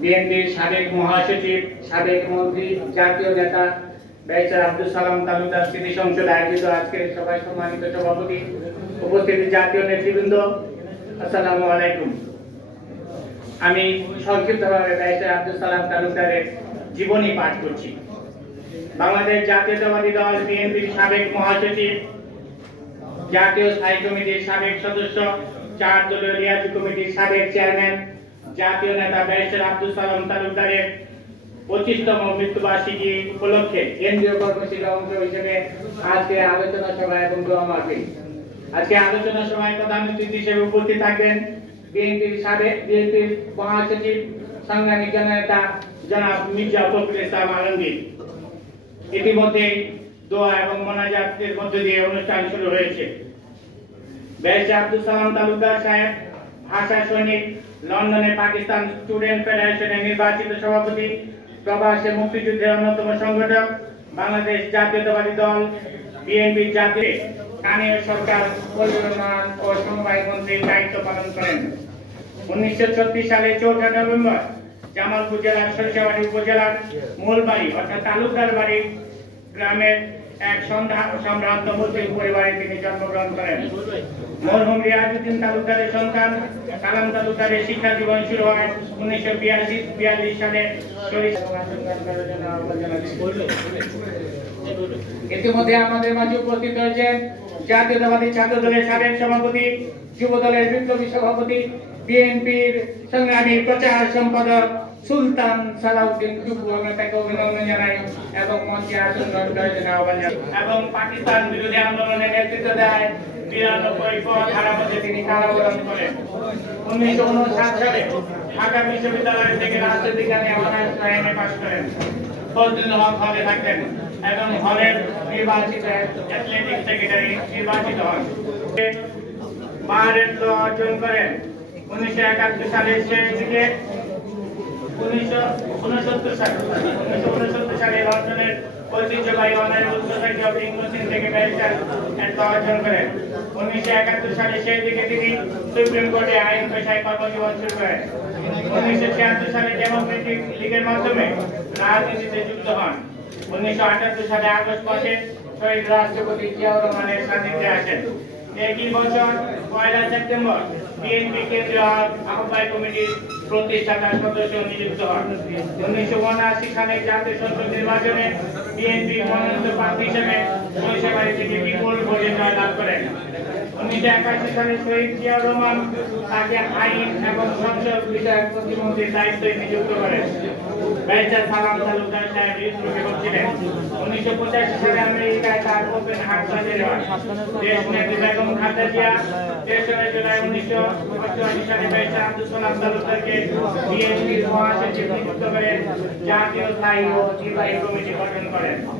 বিএনপির সাবেক মহাসচিব, সাবেক মন্ত্রী, জাতীয় নেতা ব্যারিস্টার আব্দুল সালাম তালুকদার স্মৃতি সংসদে আয়োজিত আজকের সভায় সম্মানিত সভাপতি, উপস্থিত জাতীয় নেতৃবৃন্দ, আসসালামু আলাইকুম। আমি সংক্ষিপ্তভাবে ব্যারিস্টার আব্দুল সালাম তালুকদারের জীবনী পাঠ করছি। বাংলাদেশ জাতীয়তাবাদী দল বিএনপির সাবেক মহাসচিব, জাতীয় স্থায়ী কমিটির সাবেক সদস্য, 4 দলীয় লিয়াজু কমিটির সাবেক চেয়ারম্যান, জাতীয় নেতা ব্যারিস্টার আব্দুল সালাম তালুকদারের 25তম মৃত্যুবার্ষিকী উপলক্ষে কেন্দ্রীয় কর্মসূচির অংশ হিসেবে আজকে আলোচনা সভা এবং দোয়া মাহফিল। আজকে আলোচনা সভায় প্রধান অতিথি হিসেবে উপস্থিত থাকবেন বিএনপির মহাসচিব, সংগ্রামী জননেতা জনাব মির্জা ফখরুল ইসলাম আলমগীর। ইতিমধ্যে দোয়া এবং মোনাজাতের মধ্য দিয়ে অনুষ্ঠান শুরু হয়েছে। ব্যারিস্টার আব্দুল সালাম তালুকদার সাহেব ভাষা সৈনিক, লন্ডনে পাকিস্তান স্টুডেন্ট ফেডারেশনের নির্বাচিত সভাপতি, প্রবাসে মুক্তিযুদ্ধের অন্যতম সংগঠক, বাংলাদেশ জাতীয়তাবাদী দল বিএনপির জাতীয় স্থানীয় সরকার পরিচালনা ও সমবায় মন্ত্রীর দায়িত্ব পালন করেন। 1936 সালে 4 নভেম্বর জামালপুর জেলার সরিষাবাড়ি উপজেলার মূলবাড়ি অর্থাৎ তালুকদার বাড়ি গ্রামের এক সম্ভ্রান্ত মুসলিম পরিবারে তিনি জন্মগ্রহণ করেন। মরহুম রিয়াজউদ্দিন তালুকদারের সন্তান কালাম তালুকদারের শিক্ষা জীবন শুরু হয় 1942 সালে। ইতিমধ্যে আমাদের মাঝে উপস্থিত হয়েছেন জাতীয়তাবাদী ছাত্র দলের সাবেক সভাপতি, যুব দলের বিপ্লবী সভাপতি, বিএনপির সংগ্রামী প্রচার সম্পাদক সুলতান সালাউদ্দিন টুকু। আমরা তাকে অভিনন্দন জানাই এবং মঞ্চে আসন গ্রহণ করার জন্য আহ্বান জানাই। এবং পাকিস্তান বিরোধী আন্দোলনে নেতৃত্ব দেয় 92 পর ধারাপথে তিনি কারাবরণ করেন। 1959 সালে ঢাকা বিশ্ববিদ্যালয় থেকে রাষ্ট্রবিজ্ঞানে অনার্স লাইনে পাস করেন। ফজলুল হক হলে থাকতেন এবং হলের নির্বাচিত অ্যাথলেটিক সেক্রেটারি নির্বাচিত হন। বাহারের অর্জন করেন। 1971 সালের শেষ দিকে 1969 সালে লন্ডনের ঐতিহ্যবাহী অনারেবল সোসাইটি অফ ইংলিশ থেকে ব্যারিস্টার অর্জন করেন। 1971 সালের শেষ দিকে তিনি সুপ্রিম কোর্টে আইন পেশায় কর্মজীবন শুরু করেন। 1976 সালে ডেমোক্রেটিক লীগের মাধ্যমে রাজনীতিতে যুক্ত হন। 1978 সালে আগস্ট মাসে শহীদ রাষ্ট্রপতি জিয়াউর রহমানের সান্নিধ্যে আসেন। একই বছর 1 সেপ্টেম্বর বিএনপি কেন্দ্রীয় আহ্বায়ক কমিটির প্রতিষ্ঠাতা সদস্য নিযুক্ত হন। 1979 সালে জাতীয় সংসদ নির্বাচনে বিএনপি মনোনীত প্রার্থী হিসেবে সরিষাবাড়ি থেকে বিপুল ভোটে জয়লাভ করেন। 1981 সালে শহীদ জিয়াউর রহমান তাকে আইন এবং সংসদ বিষয়ক প্রতিমন্ত্রীর দায়িত্বে নিযুক্ত করেন। ব্যারিস্টার সালাম তালুকদার সাহেব হৃদরোগে ভুগছিলেন। 1985 সালে আমেরিকায় তার ওপেন হার্ট সার্জারি হয়। দেশনেত্রী বেগম খালেদা জিয়া 3 জুলাই 1988 সালে ব্যারিস্টার আব্দুল সালাম তালুকদারকে বিএনপির মহাসচিব নিযুক্ত করে জাতীয় স্থায়ী ও নির্বাহী কমিটি গঠন করেন।